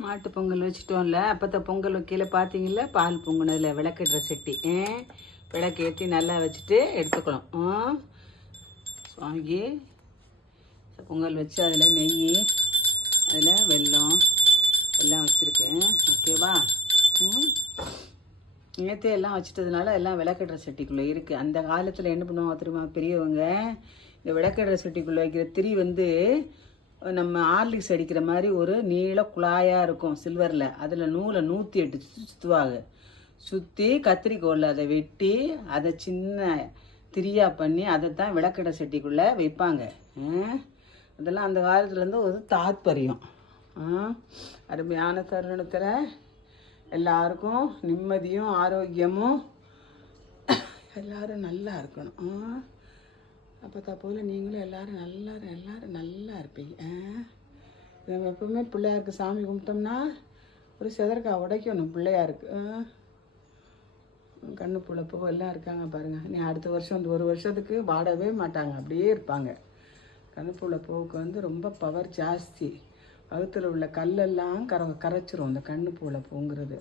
மாட்டு பொங்கல் வச்சுட்டோம்ல அப்போத்த பொங்கல் கீழே பார்த்தீங்களா பால் பொங்கினதில் விளக்குடுற சட்டி. ஆ? விளக்கு ஏற்றி நல்லா வச்சுட்டு எடுத்துக்கணும். ஆ? சுவாமிக்கு பொங்கல் வச்சு அதில் நெய் அதில் வெல்லம் எல்லாம் வச்சுருக்கேன். ஓகேவா ம். நேற்றே எல்லாம் வச்சுட்டதுனால எல்லாம் விளக்கடுற சட்டிக்குள்ளே இருக்குது அந்த காலத்தில் என்ன பண்ணுவாங்க தெரியுமா பெரியவங்க? இந்த விளக்கடுற சட்டிக்குள்ளே வைக்கிற திரி வந்து நம்ம ஆர்லிக்ஸ் அடிக்கிற மாதிரி ஒரு நீள குழாயாக இருக்கும் சில்வரில். அதில் நூலை நூற்றி எட்டு சுற்றுவாங்க சுற்றி கத்திரிக்கோலில் அதை வெட்டி அதை சின்ன திரியாக பண்ணி அதை தான் விளக்கடை சட்டிக்குள்ளே வைப்பாங்க. அதெல்லாம் அந்த காலத்துலேருந்து ஒரு தாத்பரியம். அருமையான தருணத்தில் எல்லாருக்கும் நிம்மதியும் ஆரோக்கியமும் எல்லாரும் நல்லா இருக்கணும். அப்போ போல் நீங்களும் எல்லோரும் நல்லா எல்லோரும் நல்லா இருப்பீங்க. ஆ? நம்ம எப்பவுமே பிள்ளையாருக்கு சாமி கும்பிட்டோம்னா ஒரு செதற்காய் உடைக்கணும் பிள்ளையாருக்கு. கண்ணு புழப்பு எல்லாம் இருக்காங்க பாருங்கள் நீ அடுத்த வருஷம் அந்த ஒரு வருஷத்துக்கு வாடவே மாட்டாங்க. அப்படியே இருப்பாங்க. கண்ணு பூவுக்கு வந்து ரொம்ப பவர் ஜாஸ்தி. வகுத்தில் உள்ள கல்லெல்லாம் கர கரைச்சிரும் இந்த கண்ணு பூவில் பூங்கிறது.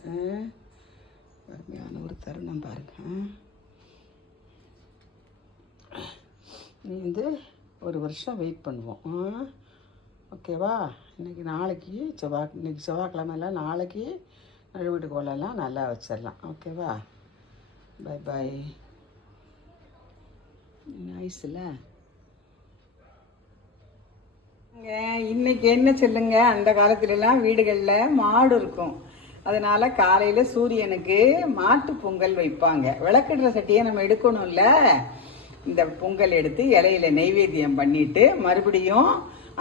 அருமையான ஒரு தருணம் பாருங்கள் ஆ? நீ வந்து ஒரு வருஷம் வெயிட் பண்ணுவோம். ஓகேவா இன்னைக்கு நாளைக்கு செவ்வாய் இன்றைக்கி செவ்வாய்க்கிழமைல நாளைக்கு நழுவீட்டு கோலெல்லாம் நல்லா வச்சிடலாம். ஓகேவா பை பை நைஸில் இன்னைக்கு என்ன சொல்லுங்க? அந்த காலத்துலலாம் வீடுகளில் மாடு இருக்கும். அதனால காலையில் சூரியனுக்கு மாட்டு பொங்கல் வைப்பாங்க. விளக்குடுற சட்டியை நம்ம எடுக்கணும்ல? இந்த பொங்கல் எடுத்து இலையில நெய்வேத்தியம் பண்ணிட்டு மறுபடியும்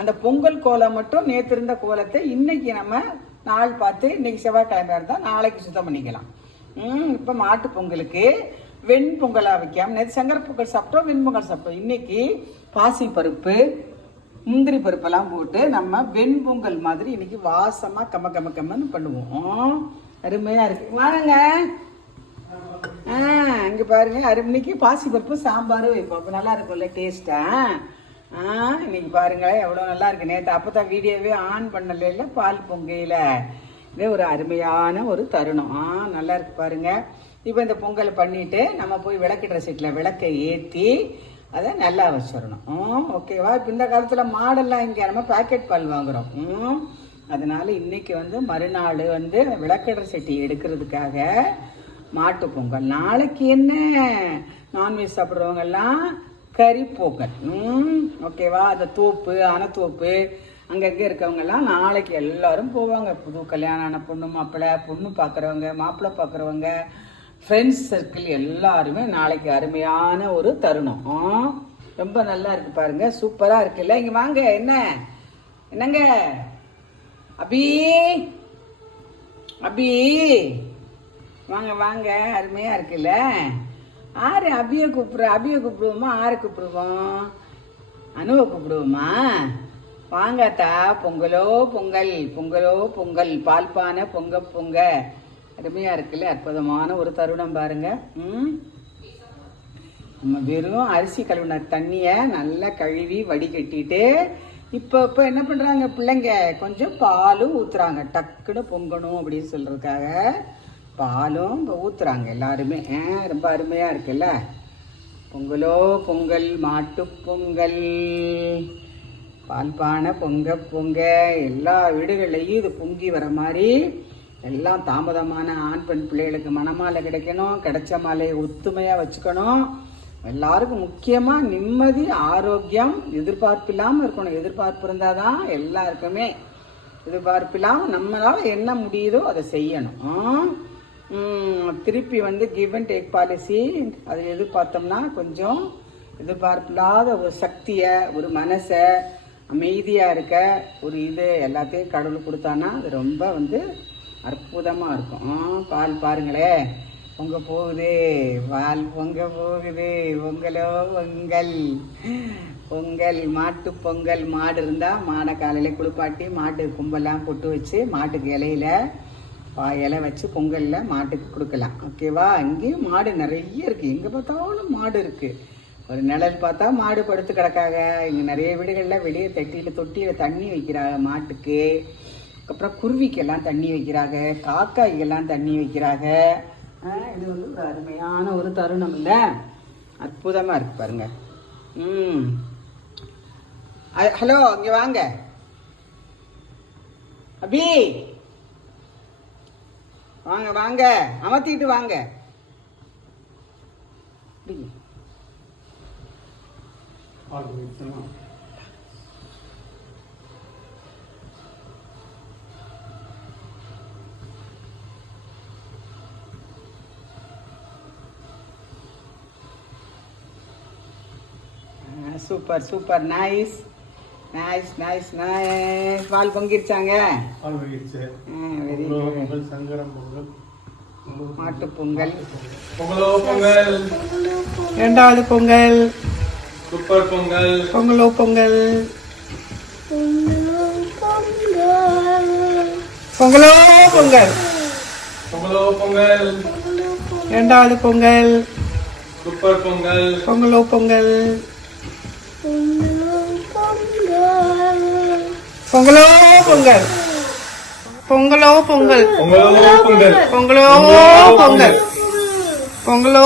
அந்த பொங்கல் கோலம் மட்டும் நேற்று இருந்த கோலத்தை இன்னைக்கு நம்ம நாள் பார்த்து இன்னைக்கு செவ்வாய்க்கிழமை இருந்தால் நாளைக்கு சுத்தம் பண்ணிக்கலாம். ம் இப்போ மாட்டு பொங்கலுக்கு வெண்பொங்கலாக வைக்காம நேற்று சங்கர பொங்கல் சாப்பிட்டோம் வெண்பொங்கல் சாப்பிட்டோம். இன்னைக்கு பாசி பருப்பு முந்திரி பருப்பெல்லாம் போட்டு நம்ம வெண்பொங்கல் மாதிரி இன்னைக்கு வாசமாக கம கம்ம கம்மன்னு பண்ணுவோம். அருமையாக இருக்கு. வாங்க. ஆ இங்கே பாருங்க அரை பாசி பருப்பு சாம்பாரும் வைப்போம். அப்போ நல்லா இருக்கும்ல டேஸ்ட்டா ஆ? இன்னைக்கு பாருங்களேன் எவ்வளோ நல்லா இருக்கு. நேற்று அப்போ தான் வீடியோவே ஆன் பண்ணல பால் பொங்கையில் இதே ஒரு அருமையான ஒரு தருணம். ஆ நல்லா இருக்கு பாருங்க. இப்போ இந்த பொங்கலை பண்ணிட்டு நம்ம போய் விளக்கிடுற சீட்டில் விளக்கை ஏற்றி அதை நல்லா வச்சிடணும். ம் ஓகேவா இப்போ இந்த காலத்தில் மாடெல்லாம் இங்கே நம்ம பாக்கெட் பால் வாங்குறோம். அதனால் அதனால இன்னைக்கு வந்து மறுநாள் வந்து விளக்கடை சட்டி எடுக்கிறதுக்காக மாட்டு பொங்கல். நாளைக்கு என்ன நான்வெஜ் சாப்பிட்றவங்கெல்லாம் கறி பொங்கல் ம் ஓகேவா அந்த தோப்பு அனத்தோப்பு அங்கங்கே இருக்கவங்கெல்லாம் நாளைக்கு எல்லாரும் போவாங்க. புது கல்யாணம் ஆன பொண்ணு மாப்பிள்ளை பொண்ணு பார்க்குறவங்க மாப்பிள்ளை பார்க்குறவங்க ஃப்ரெண்ட்ஸ் சர்க்கிள் எல்லாருமே நாளைக்கு அருமையான ஒரு தருணம். ரொம்ப நல்லா இருக்கு பாருங்க. சூப்பராக இருக்குல்ல இங்கே வாங்க. என்ன? என்னங்க? அபி? அபி? வாங்க வாங்க அருமையாக இருக்குல்ல? ஆறு அபியை கூப்பிடுற அபியை கூப்பிடுவோமா? ஆறு கூப்பிடுவோம். அனுவை கூப்பிடுவோமா? வாங்கத்தா பொங்கலோ பொங்கல். பொங்கலோ பொங்கல். பால் பானை பொங்க பொங்க. அருமையா இருக்குல்ல? அற்புதமான ஒரு தருணம் பாருங்க. ம்? நம்ம வெறும் அரிசி கழுவின தண்ணியை நல்லா கழுவி வடிகட்டிட்டு இப்போ இப்போ என்ன பண்ணுறாங்க பிள்ளைங்க? கொஞ்சம் பாலும் ஊற்றுறாங்க டக்குன்னு பொங்கணும் அப்படின்னு சொல்கிறதுக்காக பாலும் இப்போ ஊற்றுறாங்க எல்லாருமே. ஆ, ரொம்ப அருமையாக இருக்குல்ல? பொங்கலோ பொங்கல் மாட்டு பொங்கல் பால் பானை பொங்க பொங்க எல்லா வீடுகள்லையும் இது பொங்கி வர மாதிரி எல்லாம் தாமதமான ஆண் பெண் பிள்ளைகளுக்கு மணமாலை கிடைக்கணும் கிடைச்ச மாலையை ஒத்துமையாக வச்சுக்கணும். எல்லாருக்கும் முக்கியமாக நிம்மதி ஆரோக்கியம் எதிர்பார்ப்பு இல்லாமல் இருக்கணும். எதிர்பார்ப்பு இருந்தால் தான் எல்லாருக்குமே எதிர்பார்ப்பு இல்லாமல் நம்மளால் என்ன முடியுதோ அதை செய்யணும். ஆ? திருப்பி வந்து கிவ் அண்ட் டேக் பாலிசி அது எதிர்பார்த்தோம்னா கொஞ்சம் எதிர்பார்ப்பில்லாத ஒரு சக்தியை ஒரு மனசை அமைதியாக இருக்க ஒரு இது எல்லாத்தையும் கடவுள் கொடுத்தான்னா அது ரொம்ப வந்து அற்புதமாக இருக்கும். ஆ, பால் பாருங்களே. பொங்க போகுது. பால் பொங்க போகுது. பொங்கலோ பொங்கல். பொங்கல் மாட்டு பொங்கல் மாடு இருந்தால் மாடை காலையில் குளிப்பாட்டி மாட்டு கும்பெல்லாம் பொட்டு வச்சு மாட்டுக்கு இலையில பா இலை வச்சு பொங்கலில் மாட்டுக்கு கொடுக்கலாம். ஓகேவா அங்கேயும் மாடு நிறைய இருக்குது எங்கே பார்த்தாலும் மாடு இருக்குது ஒரு நிழல் பார்த்தா மாடு படுத்து கிடக்காக. இங்கே நிறைய வீடுகளில் வெளியே தட்டியில் தொட்டியில் தண்ணி வைக்கிறாங்க மாட்டுக்கு. அப்புறம் குருவிக்கெல்லாம் தண்ணி வைக்கிறாங்க. காக்காய்க்கெல்லாம் தண்ணி வைக்கிறாங்க. இது வந்து ஒரு அருமையான ஒரு தருணம் இல்லை? அற்புதமாக இருக்குது பாருங்க. ம். ஹலோ இங்கே வாங்க. அபி! வாங்க வாங்க. அமர்த்திட்டு வாங்க. Super super. Nice nice nice nice பால் பொங்கிருச்சாங்க? பால் வகிச்சு வெரி பொங்கலோ குட் பொங்கல் சங்கரம் பொங்கல். மாட்டு பொங்கல். பொங்கலோ பொங்கல். ரெண்டாவது பொங்கல். சூப்பர் பொங்கல். பொங்கலோ பொங்கல். பொங்கலோ பொங்கல். பொங்கலோ பொங்கல். ரெண்டாவது பொங்கல். சூப்பர் பொங்கல். பொங்கலோ பொங்கல். பொங்கலோ பொங்கல். பொங்கலோ பொங்கல். பொங்கலோ பொங்கல். பொங்கலோ பொங்கல். பொங்கலோ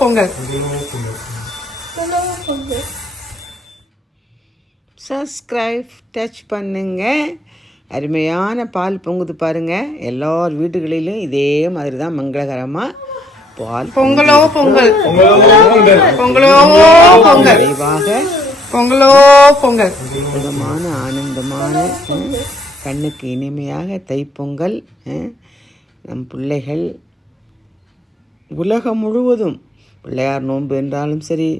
பொங்கல் சப்ஸ்கிரைப் டச் பண்ணுங்க. அருமையான பால் பொங்குது பாருங்க. எல்லார் வீடுகளிலும் இதே மாதிரி தான் மங்களகரமாக பால் பொங்கலோ பொங்கல். பொங்கலோ பொங்கல். பொங்கலோ பொங்கல். நிறைவாக பொங்கலோ பொங்கல். அற்புதமான ஆனந்தமான கண்ணுக்கு இனிமையாக தைப்பொங்கல் நம் பிள்ளைகள். உலகம் முழுவதும் பிள்ளையார் நோன்பு என்றாலும் சரி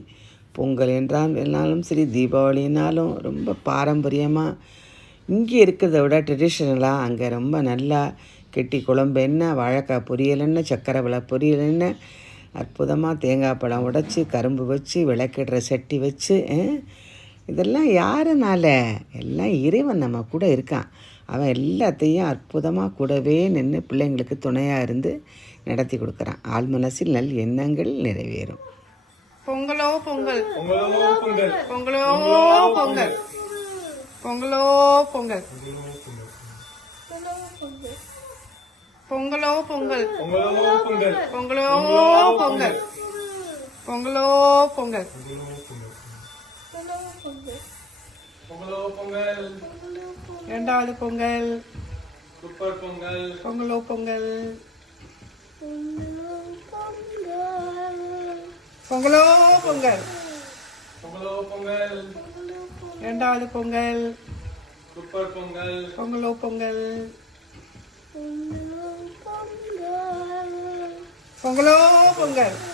பொங்கல் என்றால் என்னாலும் சரி தீபாவளினாலும் ரொம்ப பாரம்பரியமாக இங்கே இருக்கிறத விட ட்ரெடிஷ்னலாக அங்கே ரொம்ப நல்லா கெட்டி குழம்பு என்ன வாழைக்காய் பொரியல் என்ன சக்கரை விளை பொரியல் என்ன அற்புதமாக தேங்காய் பழம் உடைச்சி கரும்பு வச்சு விளக்கிடுற சட்டி வச்சு இதெல்லாம் யாருனால? எல்லாம் இறைவன் நம்ம கூட இருக்கான். அவன் எல்லாத்தையும் அற்புதமாக கூடவே நின்று பிள்ளைங்களுக்கு துணையாக இருந்து நடத்தி கொடுக்குறான். ஆள் மனசில் நல் எண்ணங்கள் நிறைவேறும். பொங்கலோ பொங்கல். பொங்கலோ பொங்கல். பொங்கலோ பொங்கல். பொங்கலோ பொங்கல். பொங்கலோ பொங்கல். பொங்கலோ பொங்கல். பொங்கலோ பொங்கல். பொங்கலோ பொங்கல். பொங்கலோ பொங்கல். இரண்டாவது பொங்கல். சூப்பர் பொங்கல். பொங்கலோ பொங்கல். பொங்கலோ பொங்கல். பொங்கலோ பொங்கல். இரண்டாவது பொங்கல். சூப்பர் பொங்கல். பொங்கலோ பொங்கல். 放个喽，放个